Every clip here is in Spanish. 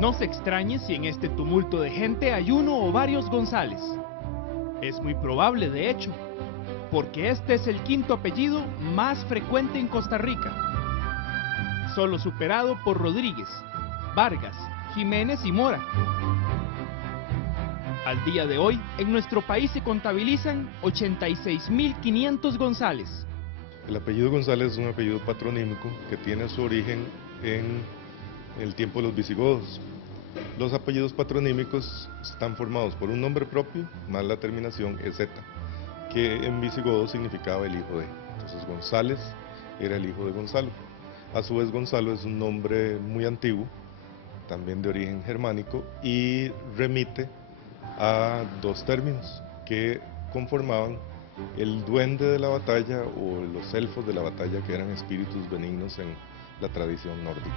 No se extrañe si en este tumulto de gente hay uno o varios González. Es muy probable, de hecho, porque este es el quinto apellido más frecuente en Costa Rica, solo superado por Rodríguez, Vargas, Jiménez y Mora. Al día de hoy, en nuestro país se contabilizan 86.500 González. El apellido González es un apellido patronímico que tiene su origen en el tiempo de los visigodos. Los apellidos patronímicos están formados por un nombre propio más la terminación EZ, que en visigodo significaba el hijo de. Entonces González era el hijo de Gonzalo. A su vez Gonzalo es un nombre muy antiguo, también de origen germánico, y remite a dos términos que conformaban el duende de la batalla o los elfos de la batalla, que eran espíritus benignos en la tradición nórdica.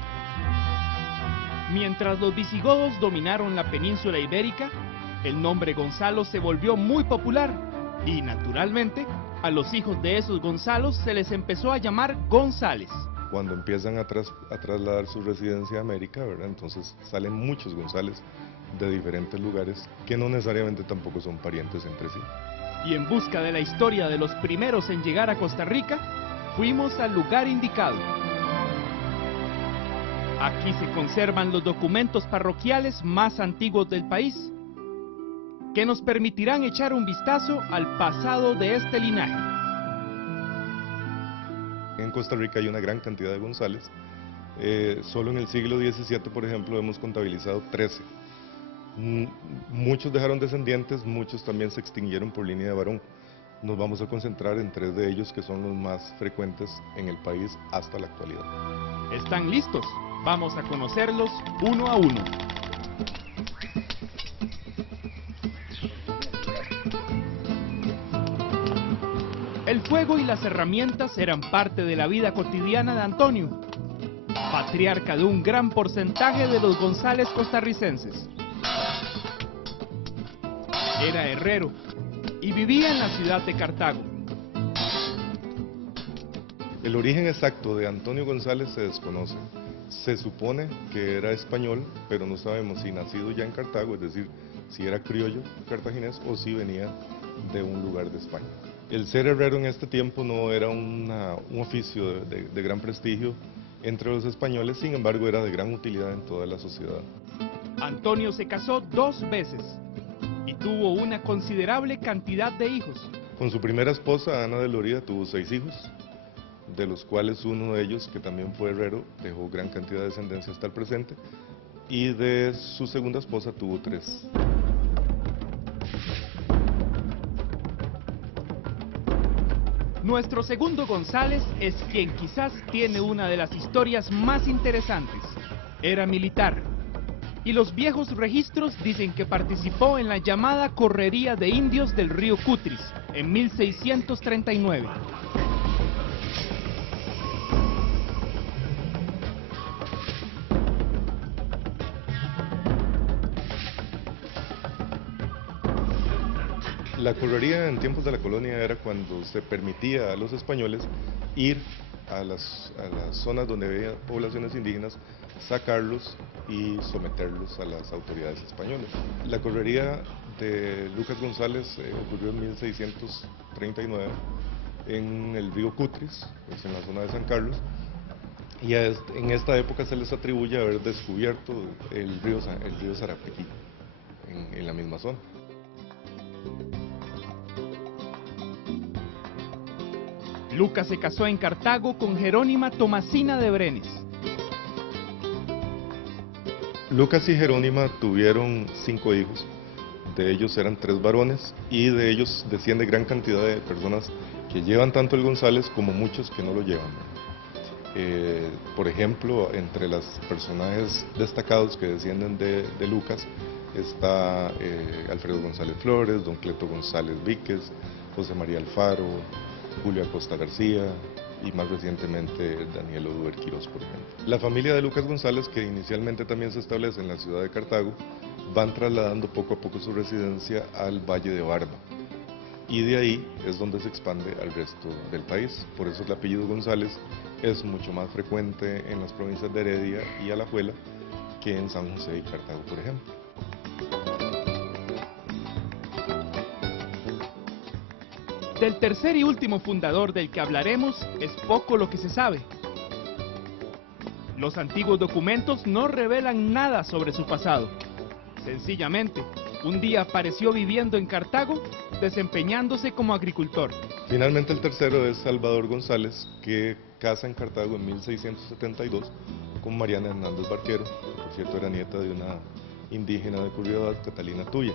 Mientras los visigodos dominaron la península ibérica, el nombre Gonzalo se volvió muy popular y, naturalmente, a los hijos de esos Gonzalos se les empezó a llamar González. Cuando empiezan a trasladar su residencia a América, ¿verdad? Entonces salen muchos González de diferentes lugares que no necesariamente tampoco son parientes entre sí. Y en busca de la historia de los primeros en llegar a Costa Rica, fuimos al lugar indicado. Aquí se conservan los documentos parroquiales más antiguos del país, que nos permitirán echar un vistazo al pasado de este linaje. En Costa Rica hay una gran cantidad de González. Solo en el siglo XVII, por ejemplo, hemos contabilizado 13. Muchos dejaron descendientes, muchos también se extinguieron por línea de varón. Nos vamos a concentrar en 3 de ellos, que son los más frecuentes en el país hasta la actualidad. ¿Están listos? Vamos a conocerlos uno a uno. El fuego y las herramientas eran parte de la vida cotidiana de Antonio, patriarca de un gran porcentaje de los González costarricenses. Era herrero y vivía en la ciudad de Cartago. El origen exacto de Antonio González se desconoce. Se supone que era español, pero no sabemos si nacido ya en Cartago, es decir, si era criollo cartaginés o si venía de un lugar de España. El ser herrero en este tiempo no era un oficio de gran prestigio entre los españoles, sin embargo era de gran utilidad en toda la sociedad. Antonio se casó 2 veces y tuvo una considerable cantidad de hijos. Con su primera esposa, Ana de Loría, tuvo 6 hijos, de los cuales uno de ellos, que también fue herrero, dejó gran cantidad de descendencia hasta el presente, y de su segunda esposa tuvo 3. Nuestro segundo González es quien quizás tiene una de las historias más interesantes. Era militar, y los viejos registros dicen que participó en la llamada Correría de Indios del río Cutris en 1639. La correría en tiempos de la colonia era cuando se permitía a los españoles ir a las zonas donde había poblaciones indígenas, sacarlos y someterlos a las autoridades españolas. La correría de Lucas González ocurrió en 1639 en el río Cutris, pues en la zona de San Carlos, y en esta época se les atribuye haber descubierto el río Sarapequí en la misma zona. Lucas se casó en Cartago con Jerónima Tomasina de Brenes. Lucas y Jerónima tuvieron 5 hijos, de ellos eran 3 varones y de ellos desciende gran cantidad de personas que llevan tanto el González como muchos que no lo llevan. Por ejemplo, entre los personajes destacados que descienden de Lucas está Alfredo González Flores, don Cleto González Víquez, José María Alfaro, Julio Acosta García y más recientemente Daniel Oduber Quirós, por ejemplo. La familia de Lucas González, que inicialmente también se establece en la ciudad de Cartago, van trasladando poco a poco su residencia al Valle de Barba, y de ahí es donde se expande al resto del país. Por eso el apellido González es mucho más frecuente en las provincias de Heredia y Alajuela que en San José y Cartago, por ejemplo. Del tercer y último fundador del que hablaremos es poco lo que se sabe. Los antiguos documentos no revelan nada sobre su pasado. Sencillamente, un día apareció viviendo en Cartago, desempeñándose como agricultor. Finalmente el tercero es Salvador González, que casa en Cartago en 1672 con Mariana Hernández Barquero, que por cierto era nieta de una indígena de Curridabat, Catalina Tuya.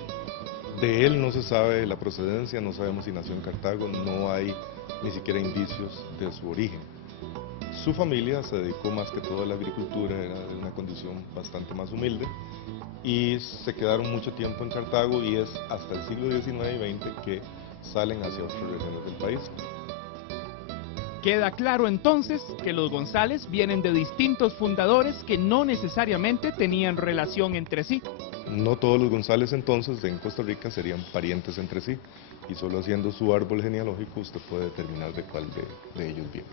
De él no se sabe la procedencia, no sabemos si nació en Cartago, no hay ni siquiera indicios de su origen. Su familia se dedicó más que todo a la agricultura, era de una condición bastante más humilde, y se quedaron mucho tiempo en Cartago, y es hasta el siglo XIX y XX que salen hacia otras regiones del país. Queda claro entonces que los González vienen de distintos fundadores que no necesariamente tenían relación entre sí. No todos los González entonces en Costa Rica serían parientes entre sí, y solo haciendo su árbol genealógico usted puede determinar de cuál de ellos viene.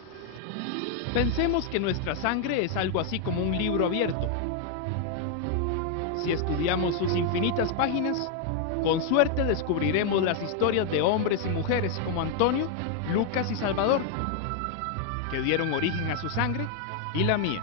Pensemos que nuestra sangre es algo así como un libro abierto. Si estudiamos sus infinitas páginas, con suerte descubriremos las historias de hombres y mujeres como Antonio, Lucas y Salvador, que dieron origen a su sangre y la mía.